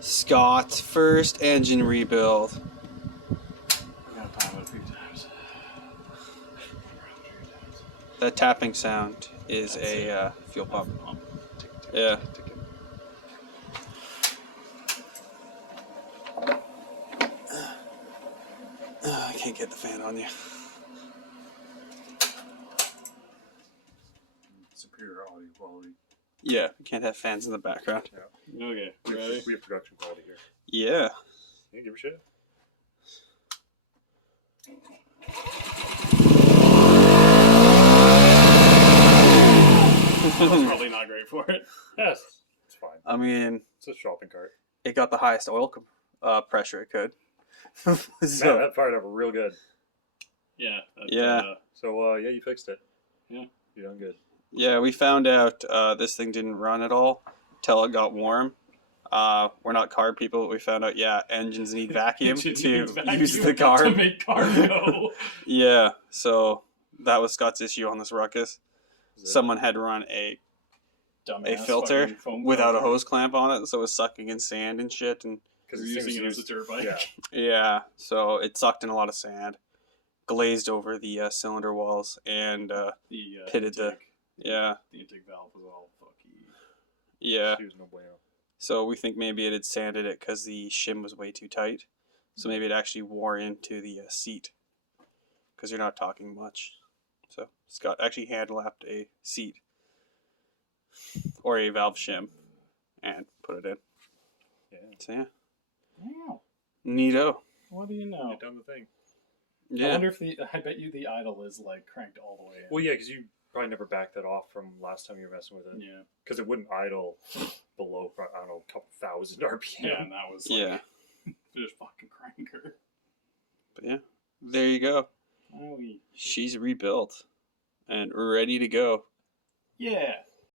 Scott's first engine rebuild. I got time it a few times. That tapping sound is a fuel pump. Yeah. I can't get the fan on you. Superior audio quality. Yeah, we can't have fans in the background. Yeah. Okay, ready? We have production quality here. Yeah. Yeah, give a shit. That's probably not great for it. Yes, it's fine. I mean, It's a shopping cart. it got the highest oil pressure it could. Man, So, that fired up real good. Yeah. Yeah. So, yeah, you fixed it. Yeah. You're doing good. yeah, we found out this thing didn't run at all till it got warm. We're not car people, but we found out, engines need vacuum to use the car. To make car go. Yeah, so that was Scott's issue on this ruckus. Is it- Someone had run a Dumbass filter fucking foam without a filter. hose clamp on it, so it was sucking in sand and shit. And Because We're using it as a dirt bike. Yeah. yeah, so it sucked in a lot of sand, glazed over the cylinder walls, and The pitted the intake, yeah. the intake valve was all fucky. Yeah. She was no bueno. So we think maybe it had sanded it because the shim was way too tight. So maybe it actually wore into the seat because you're not talking much. So Scott actually hand lapped a seat or a valve shim and put it in. Yeah. So yeah, Wow. neato. What do you know? You've done the thing. I Yeah. wonder if I bet you the idle is like cranked all the way in. Well, yeah, because you probably never backed that off from last time you were messing with it. Yeah. Because it wouldn't idle below, I don't know, a couple thousand RPM. Yeah, and that was like, Yeah. just fucking cranker. But yeah, there you go. Oh, She's rebuilt and ready to go. yeah.